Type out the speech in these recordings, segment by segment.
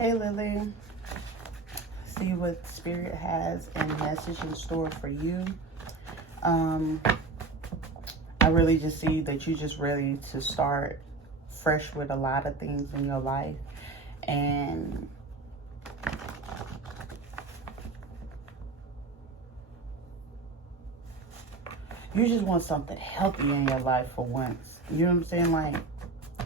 Hey Lily, see what Spirit has and message in store for you. I really just see that you're just ready to start fresh with a lot of things in your life. And you just want something healthy in your life for once. You know what I'm saying? Like,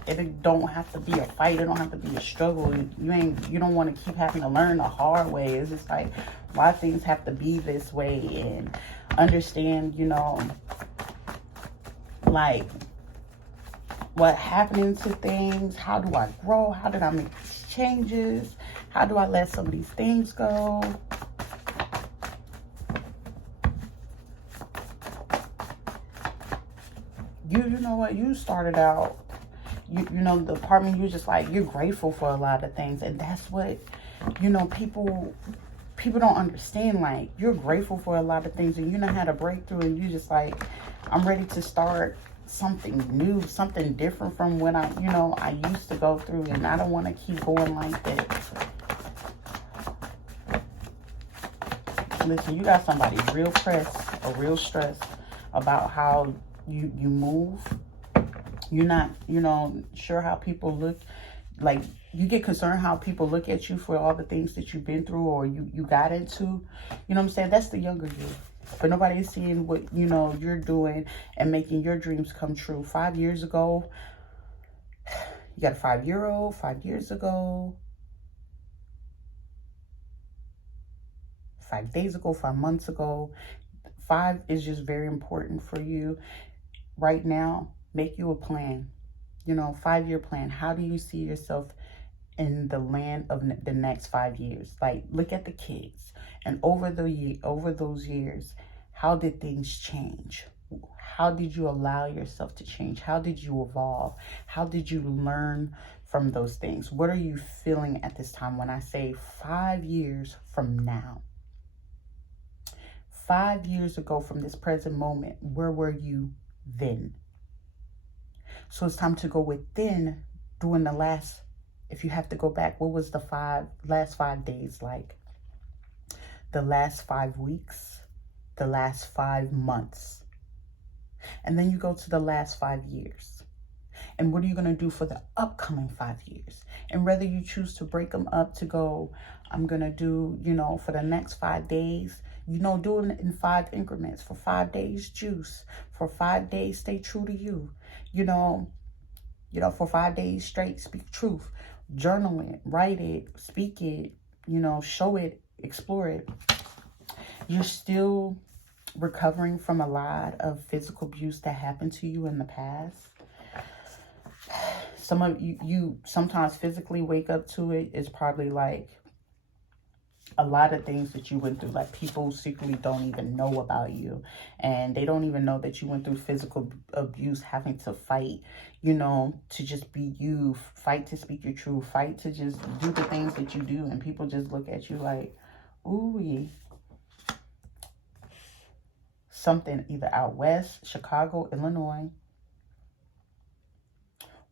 it don't have to be a fight. It don't have to be a struggle. You don't want to keep having to learn the hard way. It's just like, why things have to be this way, and understand, like what happening to things. How do I grow? How did I make these changes? How do I let some of these things go? You know what? You started out, the part of me, you just like, you're grateful for a lot of things. And that's what, people don't understand. Like, you're grateful for a lot of things, and you know how to break through, and you just like, I'm ready to start something new, something different from what I used to go through, and I don't want to keep going like that. Listen, you got somebody real pressed or real stressed about how you move. You're not, sure how people look. Like, you get concerned how people look at you for all the things that you've been through or you got into. You know what I'm saying? That's the younger you. But nobody is seeing what, you're doing and making your dreams come true. 5 years ago, you got a 5-year-old. 5 years ago, 5 days ago, 5 months ago. 5 is just very important for you right now. Make you a plan, 5-year plan. How do you see yourself in the land of the next 5 years? Like, look at the kids, and over those years, how did things change? How did you allow yourself to change? How did you evolve? How did you learn from those things? What are you feeling at this time? When I say 5 years from now, 5 years ago from this present moment, where were you then? So it's time to go within. During the last, if you have to go back, what was the last 5 days like? The last 5 weeks, the last 5 months. And then you go to the last 5 years. And what are you going to do for the upcoming 5 years? And whether you choose to break them up to go, I'm going to do, for the next 5 days, do it in 5 increments. For 5 days, juice. For 5 days, stay true to you. For 5 days straight, speak truth. Journal it, write it, speak it, show it, explore it. You're still recovering from a lot of physical abuse that happened to you in the past. Some of you sometimes physically wake up to it. It's probably like a lot of things that you went through, like people secretly don't even know about you, and they don't even know that you went through physical abuse, having to fight, to just be you, fight to speak your truth, fight to just do the things that you do, and people just look at you like, ooh, something either out west, Chicago, Illinois,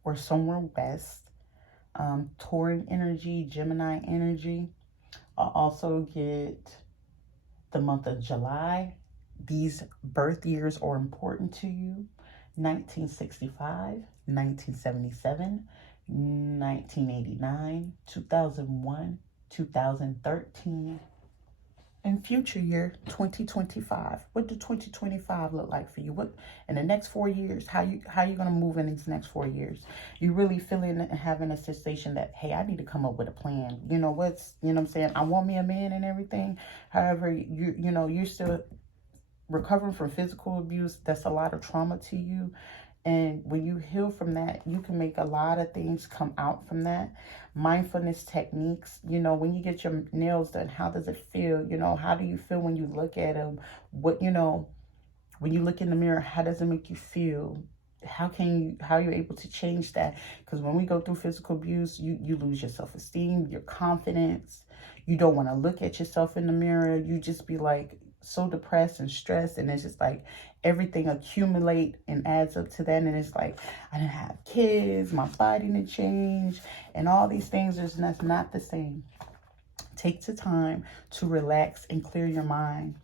or somewhere west. Taurine energy, Gemini energy. I also get the month of July. These birth years are important to you. 1965, 1977, 1989, 2001, 2013, and future year 2025. What do 2025 look like for you? What in the next 4 years? How you gonna move in these next 4 years? You really feeling and having a sensation that, hey, I need to come up with a plan. What I'm saying? I want me a man and everything. However, you're still recovering from physical abuse. That's a lot of trauma to you. And when you heal from that, you can make a lot of things come out from that. Mindfulness techniques, when you get your nails done, how does it feel? How do you feel when you look at them? When you look in the mirror, how does it make you feel? How are you able to change that? Because when we go through physical abuse, you lose your self-esteem, your confidence. You don't want to look at yourself in the mirror. You just be like, so depressed and stressed, and it's just like everything accumulate and adds up to that. And it's like, I didn't have kids, my body didn't change, and all these things is not the same. Take the time to relax and clear your mind.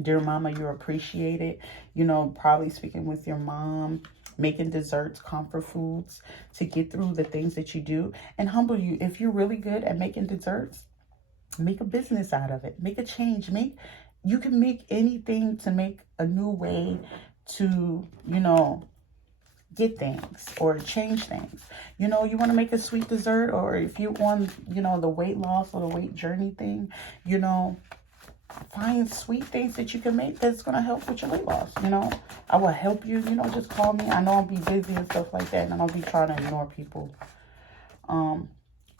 Dear mama, you're appreciated. You know, probably speaking with your mom, making desserts, comfort foods to get through the things that you do, and humble you. If you're really good at making desserts, make a business out of it. Make a change. You can make anything to make a new way to, you know, get things or change things. You know, you want to make a sweet dessert, or if you want, you know, the weight loss or the weight journey thing, you know, find sweet things that you can make that's going to help with your weight loss. You know, I will help you. You know, just call me. I know I'll be busy and stuff like that, and I'll be trying to ignore people.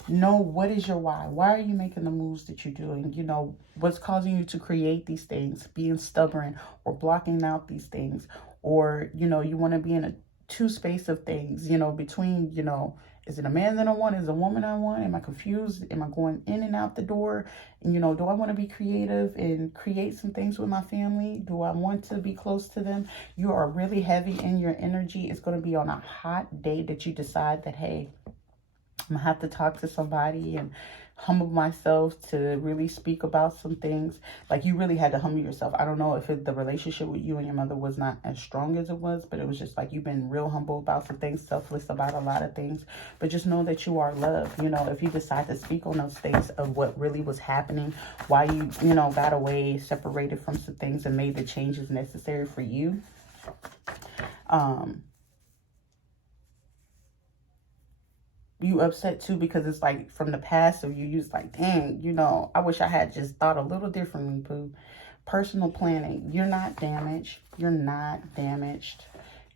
Know what is your why. Why are you making the moves that you're doing? You know, what's causing you to create these things, being stubborn or blocking out these things, or, you know, you want to be in a two space of things, you know, between, you know, is it a man that I want? Is it a woman I want? Am I confused? Am I going in and out the door? And, you know, do I want to be creative and create some things with my family? Do I want to be close to them? You are really heavy in your energy. It's going to be on a hot day that you decide that, hey, I'm gonna have to talk to somebody and humble myself to really speak about some things. Like, you really had to humble yourself. I don't know if the relationship with you and your mother was not as strong as it was, but it was just like you've been real humble about some things, selfless about a lot of things. But just know that you are loved. You know, if you decide to speak on those things of what really was happening, why you know, got away, separated from some things and made the changes necessary for you. You upset too because it's like from the past of you, you're like, dang, you know, I wish I had just thought a little differently, Pooh. Personal planning. You're not damaged. You're not damaged.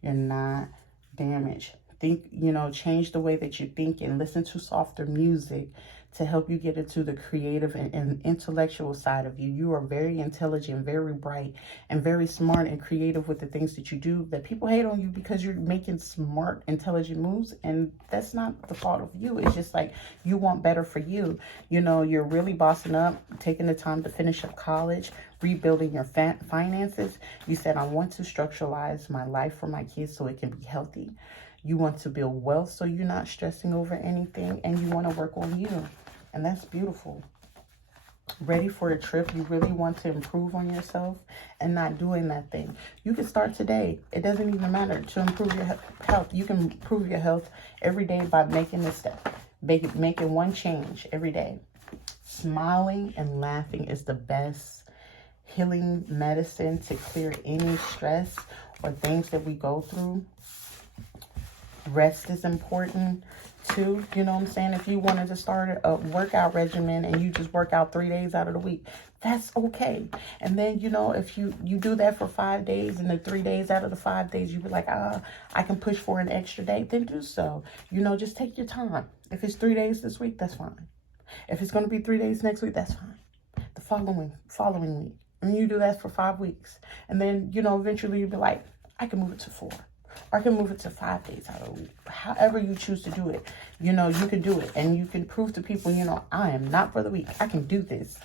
You're not damaged. Think, you know, change the way that you think and listen to softer music to help you get into the creative and intellectual side of you. You are very intelligent, very bright, and very smart and creative with the things that you do, that people hate on you because you're making smart, intelligent moves. And that's not the fault of you. It's just like you want better for you. You know, you're really bossing up, taking the time to finish up college, rebuilding your finances. You said, I want to structuralize my life for my kids so it can be healthy. You want to build wealth so you're not stressing over anything, and you want to work on you. And that's beautiful. Ready for a trip. You really want to improve on yourself and not doing that thing. You can start today. It doesn't even matter to improve your health. You can improve your health every day by making a step, making one change every day. Smiling and laughing is the best healing medicine to clear any stress or things that we go through. Rest is important too. You know what I'm saying? If you wanted to start a workout regimen and you just work out 3 days out of the week, that's okay. And then, you know, if you do that for 5 days and the 3 days out of the 5 days, you be like, I can push for an extra day, then do so. You know, just take your time. If it's 3 days this week, that's fine. If it's going to be 3 days next week, that's fine. The following week. And you do that for 5 weeks. And then, you know, eventually you'll be like, I can move it to 4. Or I can move it to 5 days out of the week. However you choose to do it, you know, you can do it. And you can prove to people, you know, I am not for the weak. I can do this.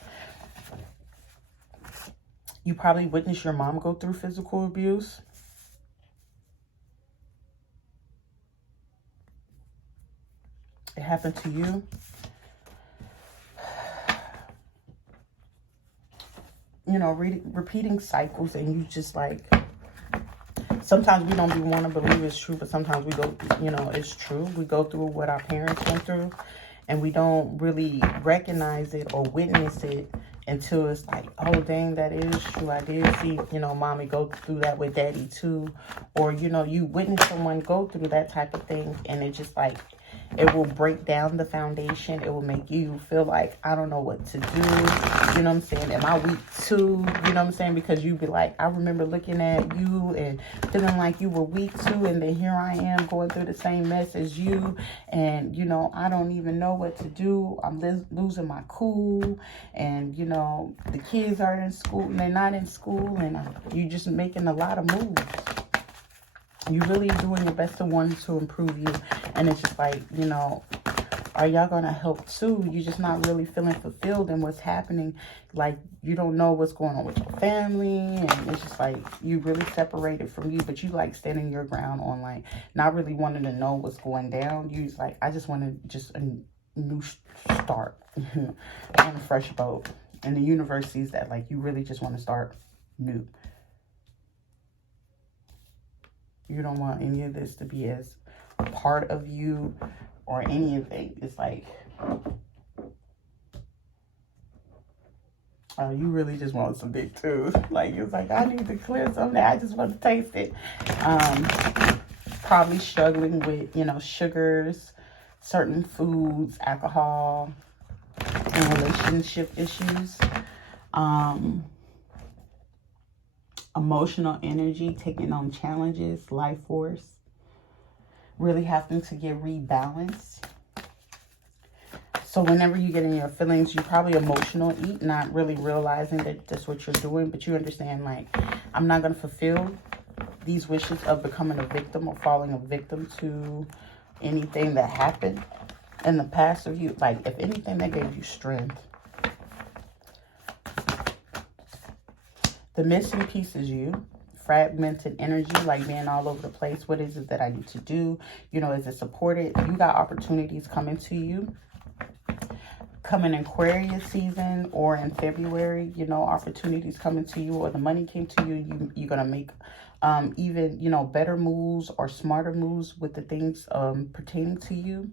You probably witnessed your mom go through physical abuse. It happened to you. You know, repeating cycles, and you just like, sometimes we don't want to believe it's true, but sometimes we go, you know, it's true. We go through what our parents went through, and we don't really recognize it or witness it until it's like, oh, dang, that is true. I did see, you know, mommy go through that with daddy too. Or, you know, you witness someone go through that type of thing, and it just like, it will break down the foundation. It will make you feel like, I don't know what to do. You know what I'm saying? Am I weak too? You know what I'm saying? Because you be like, I remember looking at you and feeling like you were weak too. And then here I am going through the same mess as you. And, you know, I don't even know what to do. I'm losing my cool. And, you know, the kids are in school and they're not in school. And you're just making a lot of moves. You really doing your best to want to improve you. And it's just like, you know, are y'all gonna help too? You're just not really feeling fulfilled in what's happening. Like, you don't know what's going on with your family, and it's just like you really separated from you, but you like standing your ground on like not really wanting to know what's going down. You just like, I just want to just a new start on a fresh boat. And the universe sees that like you really just want to start new. You don't want any of this to be as part of you or anything. It's like, oh, you really just want some big tooth. Like, it's like, I need to clear something. I just want to taste it. Probably struggling with, you know, sugars, certain foods, alcohol, and relationship issues. Emotional energy, taking on challenges, life force. Really having to get rebalanced. So whenever you get in your feelings, you're probably emotional eat, not really realizing that that's what you're doing. But you understand, like, I'm not going to fulfill these wishes of becoming a victim or falling a victim to anything that happened in the past of you. Like, if anything, that gave you strength. The missing piece is you. Fragmented energy, like being all over the place. What is it that I need to do? You know, is it supported? You got opportunities coming to you. Coming in Aquarius season or in February, you know, opportunities coming to you, or the money came to you. You're going to make even, you know, better moves or smarter moves with the things pertaining to you.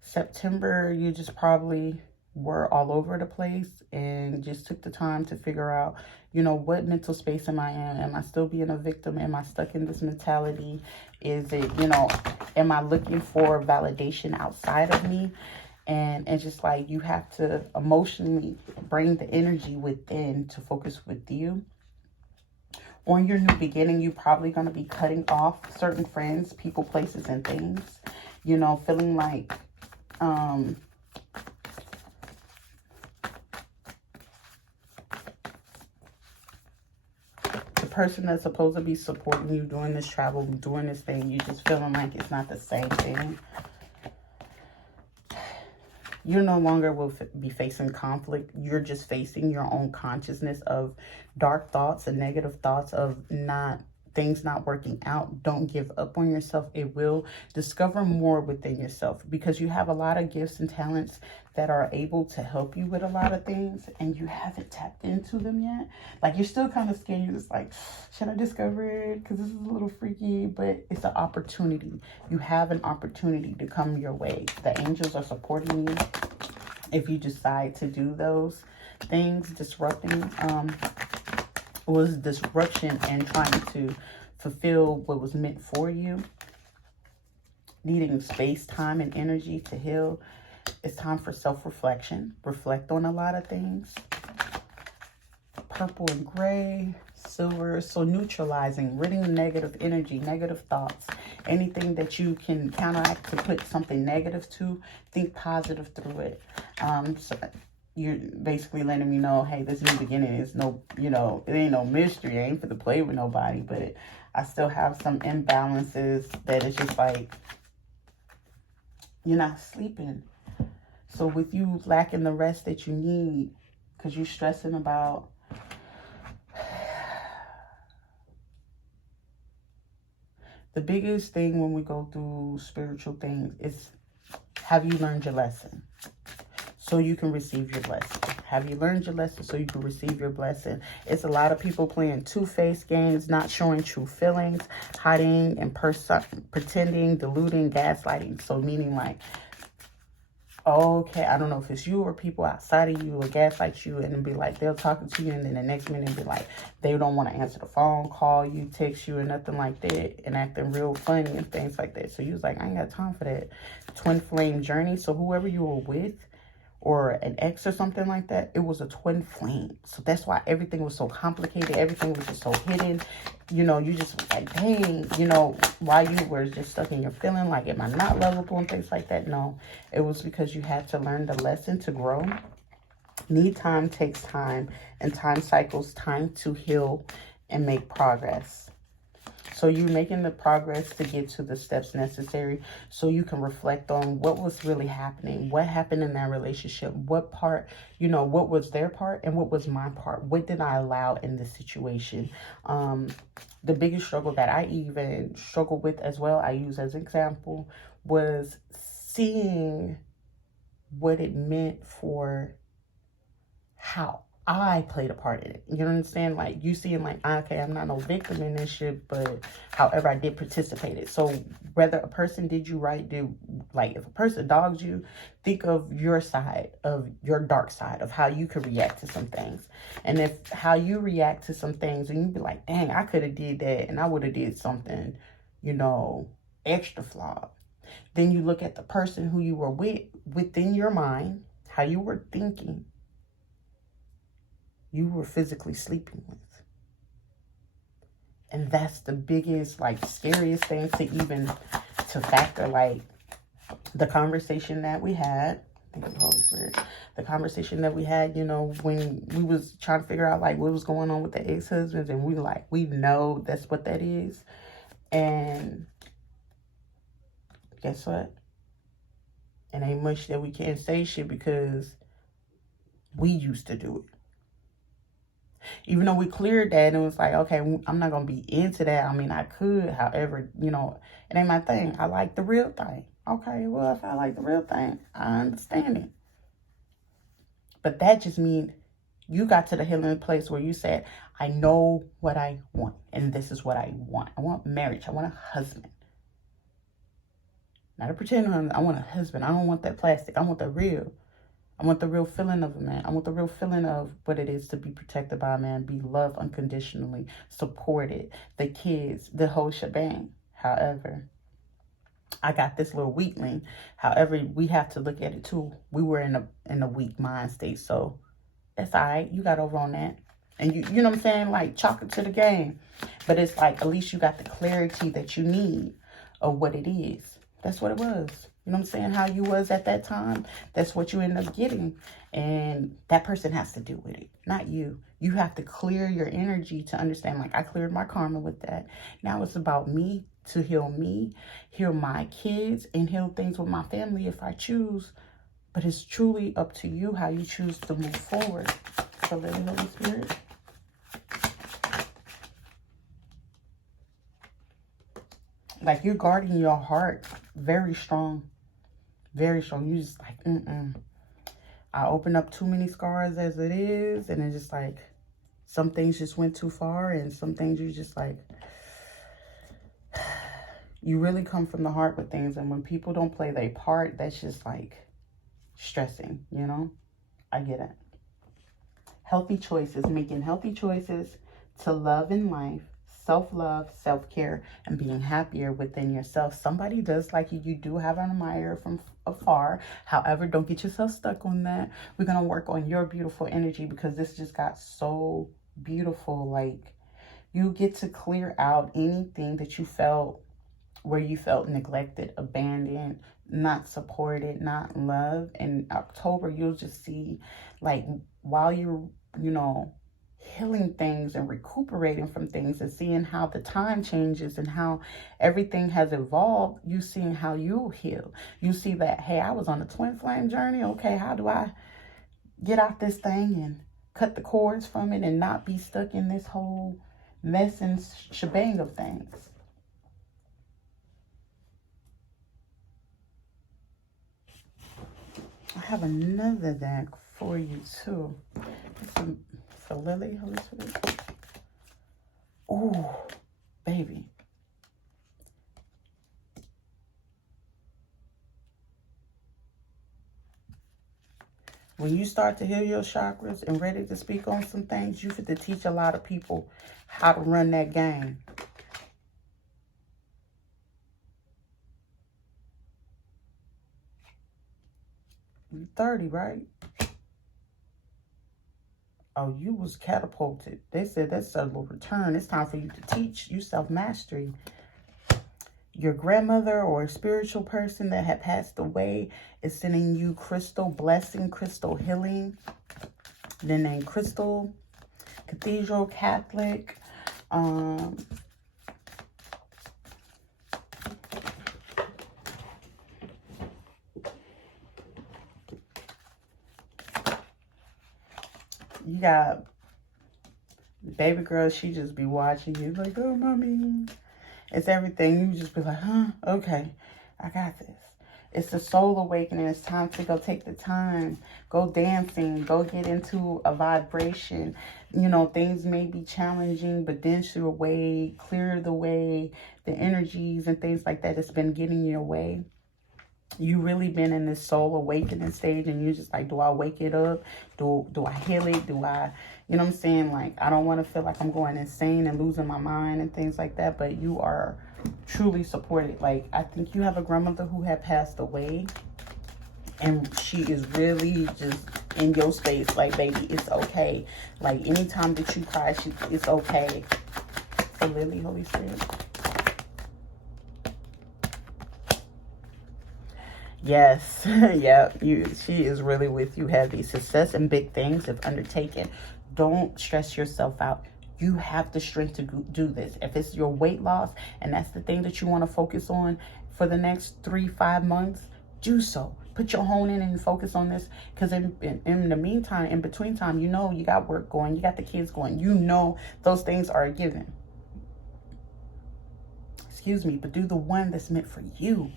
September, you just probably were all over the place and just took the time to figure out, you know, what mental space am I in? Am I still being a victim? Am I stuck in this mentality? Is it, you know, am I looking for validation outside of me? And just like, you have to emotionally bring the energy within to focus with you. On your new beginning, you're probably going to be cutting off certain friends, people, places, and things. You know, feeling like, person that's supposed to be supporting you during this travel, doing this thing, you just feeling like it's not the same thing. You no longer will be facing conflict. You're just facing your own consciousness of dark thoughts and negative thoughts of things not working out. Don't give up on yourself. It will. Discover more within yourself, because you have a lot of gifts and talents that are able to help you with a lot of things, and you haven't tapped into them yet. Like, you're still kind of scared. You're just like, should I discover it? Because this is a little freaky, but it's an opportunity. You have an opportunity to come your way. The angels are supporting you if you decide to do those things. Was disruption and trying to fulfill what was meant for you. Needing space, time, and energy to heal. It's time for self-reflection. Reflect on a lot of things. Purple and gray, silver. So neutralizing, ridding negative energy, negative thoughts. Anything that you can counteract to put something negative to, think positive through it. So you're basically letting me know, hey, this new beginning is no, you know, it ain't no mystery. I ain't for to play with nobody, but I still have some imbalances that it's just like, you're not sleeping. So with you lacking the rest that you need, because you're stressing about the biggest thing when we go through spiritual things is, have you learned your lesson? So you can receive your blessing. Have you learned your lesson so you can receive your blessing? It's a lot of people playing two-faced games, not showing true feelings, hiding and pretending, deluding, gaslighting. So meaning like, okay, I don't know if it's you or people outside of you will gaslight you and then be like, they'll talk to you, and then the next minute be like, they don't want to answer the phone, call you, text you, and nothing like that, and acting real funny and things like that. So you was like, I ain't got time for that. Twin flame journey. So whoever you were with, or an ex or something like that, it was a twin flame. So that's why everything was so complicated. Everything was just so hidden. You know, you just was like, dang, you know, why you were just stuck in your feeling, like, am I not lovable and things like that? No, it was because you had to learn the lesson to grow. Need time takes time, and time cycles time to heal and make progress. So you're making the progress to get to the steps necessary so you can reflect on what was really happening, what happened in that relationship, what part, you know, what was their part and what was my part? What did I allow in this situation? The biggest struggle that I even struggled with as well, I use as an example, was seeing what it meant for how I played a part in it. You understand? Like, you seeing like, okay, I'm not no victim in this shit, but however, I did participate it. So whether a person did you right, like if a person dogs you, think of your side, of your dark side, of how you could react to some things. And if how you react to some things and you be like, dang, I could have did that and I would have did something, you know, extra flawed. Then you look at the person who you were with, within your mind, how you were thinking, you were physically sleeping with. And that's the biggest, like, scariest thing to factor. Like, the conversation that we had, I think of the Holy Spirit, the conversation that we had, you know, when we was trying to figure out, like, what was going on with the ex-husbands, and we know that's what that is. And guess what? It ain't much that we can't say shit because we used to do it. Even though we cleared that and it was like, okay, I'm not going to be into that. I mean, I could, however, you know, it ain't my thing. I like the real thing. Okay, well, if I like the real thing, I understand it. But that just means you got to the healing place where you said, I know what I want, and this is what I want. I want marriage. I want a husband. Not a pretend husband. I want a husband. I don't want that plastic. I want the real. I want the real feeling of a man. I want the real feeling of what it is to be protected by a man, be loved unconditionally, supported, the kids, the whole shebang. However, I got this little weakling. However, we have to look at it too. We were in a weak mind state, so that's all right. You got over on that. And you know what I'm saying? Like, chalk it to the game. But it's like, at least you got the clarity that you need of what it is. That's what it was. You know what I'm saying? How you was at that time, that's what you end up getting. And that person has to deal with it, not you. You have to clear your energy to understand, like, I cleared my karma with that. Now it's about me to heal me, heal my kids, and heal things with my family if I choose. But it's truly up to you how you choose to move forward. So let the Holy Spirit. Like, you're guarding your heart very strong. Very strong. You just like, I open up too many scars as it is. And it's just like, some things just went too far. And some things you just like, you really come from the heart with things. And when people don't play their part, that's just like stressing, you know? I get it. Healthy choices. Making healthy choices to love in life. Self-love, self-care, and being happier within yourself. Somebody does like you. You do have an admirer from afar. However, don't get yourself stuck on that. We're going to work on your beautiful energy because this just got so beautiful. Like, you get to clear out anything that you felt, where you felt neglected, abandoned, not supported, not loved. In October, you'll just see, like, while you're, you know, healing things and recuperating from things and seeing how the time changes and how everything has evolved, you seeing how you heal. You see that, hey, I was on a twin flame journey. Okay, how do I get out this thing and cut the cords from it and not be stuck in this whole mess and shebang of things? I have another deck for you too. For Lily, Holy Spirit. Oh, baby. When you start to heal your chakras and ready to speak on some things, you fit to teach a lot of people how to run that game. You're 30, right? Oh, you was catapulted. They said that's a return. It's time for you to teach you self-mastery. Your grandmother or a spiritual person that had passed away is sending you crystal blessing, crystal healing. The name Crystal, Cathedral, Catholic. You got baby girl, she just be watching you like, oh, mommy. It's everything. You just be like, huh? Okay, I got this. It's the soul awakening. It's time to go take the time. Go dancing. Go get into a vibration. You know, things may be challenging, but dance your way, clear the way, the energies and things like that that's been getting your way. You really been in this soul awakening stage, and you just like, do I wake it up? Do I heal it? Do I, you know what I'm saying? Like, I don't want to feel like I'm going insane and losing my mind and things like that, but you are truly supported. Like, I think you have a grandmother who had passed away, and she is really just in your space. Like, baby, it's okay. Like, anytime that you cry, it's okay. For Lily, Holy Spirit. Yes, yeah, she is really with you heavy. Success and big things if undertaken. Don't stress yourself out. You have the strength to do this. If it's your weight loss and that's the thing that you want to focus on for the next 3-5 months, do so. Put your hone in and focus on this, because in the meantime, in between time, you know you got work going, you got the kids going, you know those things are a given. Excuse me, but do the one that's meant for you.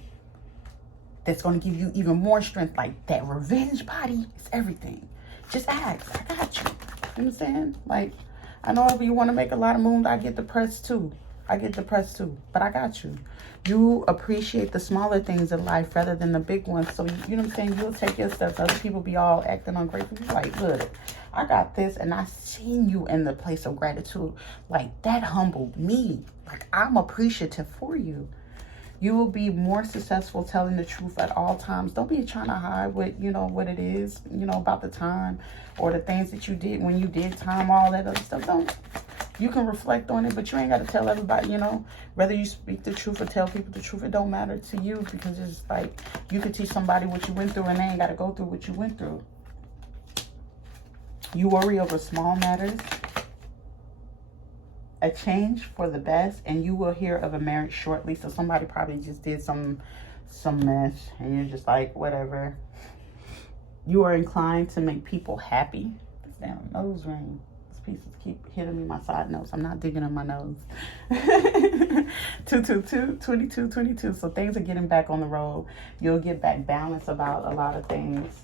That's going to give you even more strength. Like, that revenge body is everything. Just ask. I got you. You know what I'm saying? Like, I know if you want to make a lot of moves, I get depressed too. But I got you. You appreciate the smaller things in life rather than the big ones. So, you know what I'm saying? You'll take your steps. Other people be all acting ungrateful. You're like, look, I got this, and I seen you in the place of gratitude. Like, that humbled me. Like, I'm appreciative for you. You will be more successful telling the truth at all times. Don't be trying to hide what, you know, what it is, you know, about the time or the things that you did when you did time, all that other stuff. Don't. You can reflect on it, but you ain't got to tell everybody, you know, whether you speak the truth or tell people the truth, it don't matter to you, because it's like you could teach somebody what you went through and they ain't got to go through what you went through. You worry over small matters. A change for the best, and you will hear of a marriage shortly. So somebody probably just did some mess, and you're just like, whatever. You are inclined to make people happy. This damn nose ring. These pieces keep hitting me my side nose. I'm not digging in my nose. 22. So things are getting back on the road. You'll get back balance about a lot of things.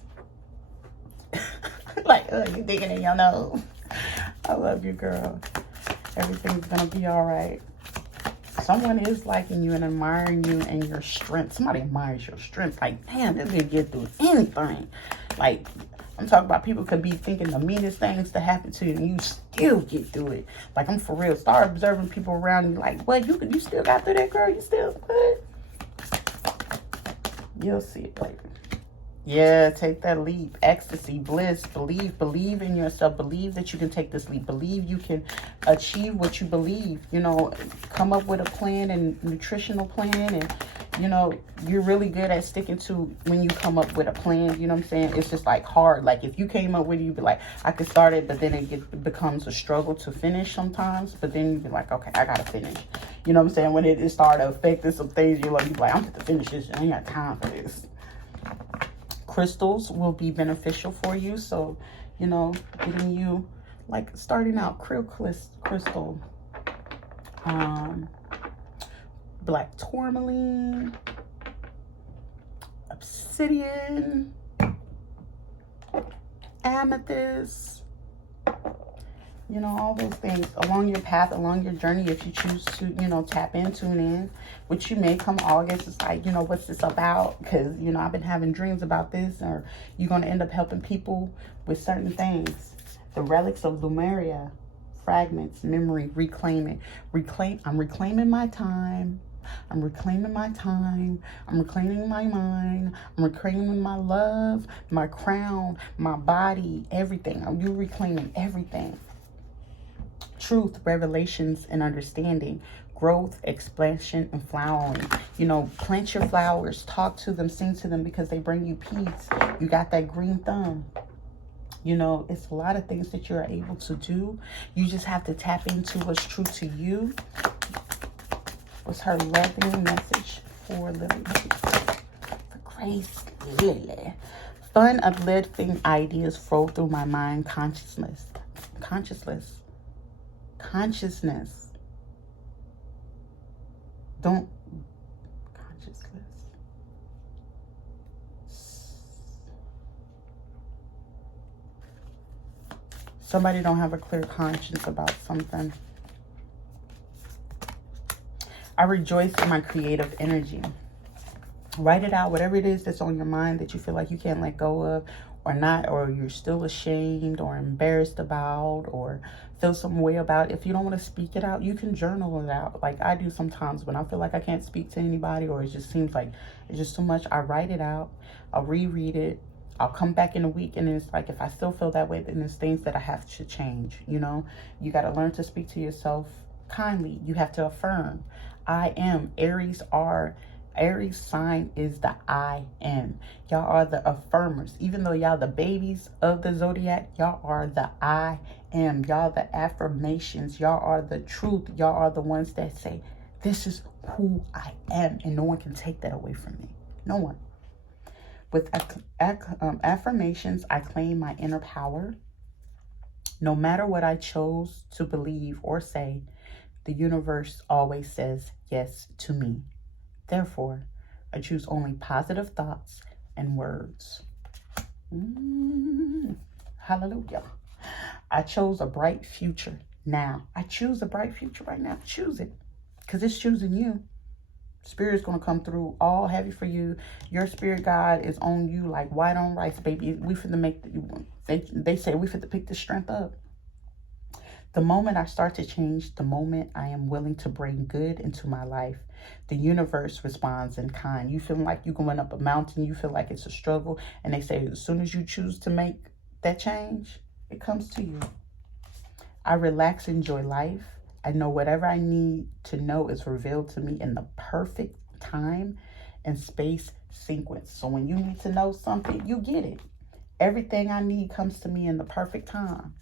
Like, you digging in your nose. I love you, girl. Everything's gonna be all right. Someone is liking you and admiring you and your strength. Somebody admires your strength. Like, damn, this can get through anything. Like, I'm talking about people could be thinking the meanest things to happen to you, and you still get through it. Like, I'm for real. Start observing people around you. Like, what? You still got through that, girl? You still good? You'll see it later. Yeah, take that leap. Ecstasy, bliss, believe in yourself. Believe that you can take this leap. Believe you can achieve what you believe. You know, come up with a plan and nutritional plan, and you know, you're really good at sticking to when you come up with a plan. You know what I'm saying? It's just like hard. Like, if you came up with it, you'd be like, I could start it, but then it becomes a struggle to finish sometimes. But then you'd be like, okay, I gotta finish. You know what I'm saying? When it started affecting some things, you're like, I'm going to finish this. I ain't got time for this. Crystals will be beneficial for you. So, you know, getting you, like, starting out, crystal, black tourmaline, obsidian, amethyst, you know, all those things along your path, along your journey. If you choose to, you know, tap in, tune in, which you may come August. It's like, you know, what's this about? Because, you know, I've been having dreams about this, or you're going to end up helping people with certain things. The relics of Lemuria, fragments, memory, reclaiming. I'm reclaiming my time. I'm reclaiming my time. I'm reclaiming my mind. I'm reclaiming my love, my crown, my body, everything. You reclaiming everything. Truth, revelations, and understanding. Growth, expansion, and flowering. You know, plant your flowers, talk to them, sing to them, because they bring you peace. You got that green thumb. You know, it's a lot of things that you're able to do. You just have to tap into what's true to you. What's her loving message for Lily? For Grace Lily. Fun, uplifting ideas flow through my mind. Consciousness. Don't consciousness. Somebody don't have a clear conscience about something. I rejoice in my creative energy. Write it out, whatever it is that's on your mind that you feel like you can't let go of, or not, or you're still ashamed or embarrassed about, or feel some way about. If you don't want to speak it out, you can journal it out. Like I do sometimes when I feel like I can't speak to anybody, or it just seems like it's just too much. I write it out. I'll reread it. I'll come back in a week, and it's like, if I still feel that way, then there's things that I have to change. You know, you got to learn to speak to yourself kindly. You have to affirm. I am. Aries sign is the I am. Y'all are the affirmers. Even though y'all the babies of the zodiac, y'all are the I am. Y'all the affirmations. Y'all are the truth. Y'all are the ones that say, this is who I am, and no one can take that away from me. No one. With affirmations, I claim my inner power. No matter what I chose to believe or say, the universe always says yes to me. Therefore, I choose only positive thoughts and words. Hallelujah. I chose a bright future now. I choose a bright future right now. Choose it, because it's choosing you. Spirit's going to come through all heavy for you. Your spirit guide is on you like white on rice, baby. We finna make, they say we finna pick the strength up. The moment I start to change, the moment I am willing to bring good into my life, the universe responds in kind. You feel like you're going up a mountain, you feel like it's a struggle, and they say as soon as you choose to make that change, it comes to you. I relax, enjoy life. I know whatever I need to know is revealed to me in the perfect time and space sequence. So when you need to know something, you get it. Everything I need comes to me in the perfect time.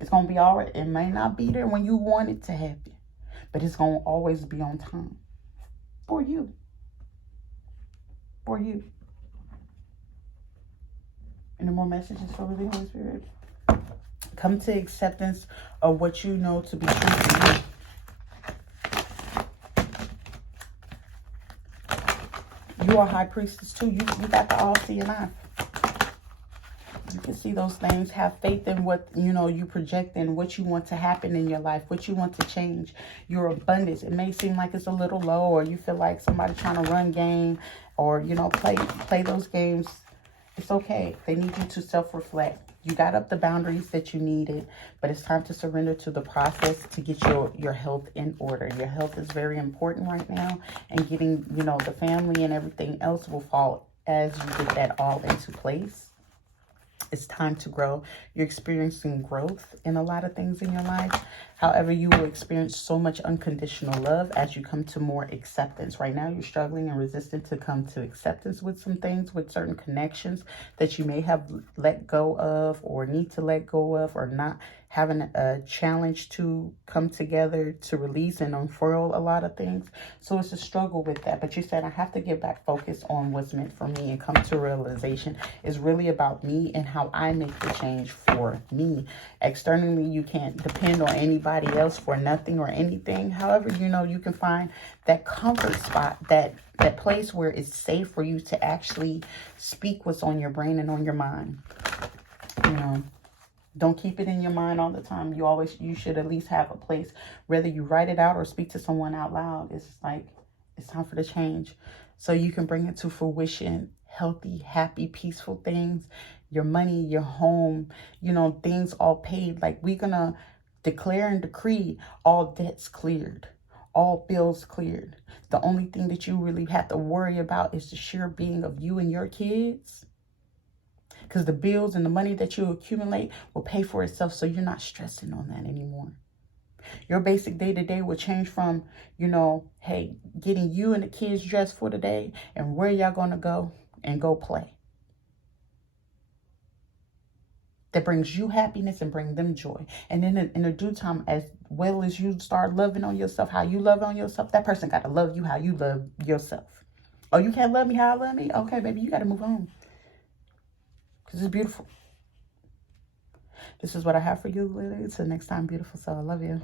It's going to be all right. It may not be there when you want it to happen, but it's going to always be on time. For you. For you. Any more messages from the Holy Spirit? Come to acceptance of what you know to be true for you. You are high priestess too. You got the all-seeing eye. You can see those things. Have faith in what, you know, you project and what you want to happen in your life, what you want to change, your abundance. It may seem like it's a little low, or you feel like somebody trying to run game, or, you know, play those games. It's okay. They need you to self-reflect. You got up the boundaries that you needed, but it's time to surrender to the process to get your health in order. Your health is very important right now, and getting, you know, the family and everything else will fall as you get that all into place. It's time to grow. You're experiencing growth in a lot of things in your life. However, you will experience so much unconditional love as you come to more acceptance. Right now, you're struggling and resistant to come to acceptance with some things, with certain connections that you may have let go of, or need to let go of, or not having a challenge to come together to release and unfurl a lot of things. So it's a struggle with that. But you said, I have to get back focused on what's meant for me and come to realization. It's really about me and how I make the change for me. Externally, you can't depend on anybody else for nothing or anything. However, you know, you can find that comfort spot, that place where it's safe for you to actually speak what's on your brain and on your mind. You know, don't keep it in your mind all the time. You should at least have a place, whether you write it out or speak to someone out loud. It's like, it's time for the change. So you can bring it to fruition, healthy, happy, peaceful things, your money, your home, you know, things all paid. Like, we're going to declare and decree all debts cleared, all bills cleared. The only thing that you really have to worry about is the sheer being of you and your kids. Because the bills and the money that you accumulate will pay for itself, so you're not stressing on that anymore. Your basic day-to-day will change from, you know, hey, getting you and the kids dressed for the day and where y'all going to go and go play. That brings you happiness and bring them joy. And then in a due time, as well as you start loving on yourself, how you love on yourself, that person got to love you how you love yourself. Oh, you can't love me how I love me? Okay, baby, you got to move on. This is beautiful. This is what I have for you, Lily. Until next time, beautiful soul. I love you.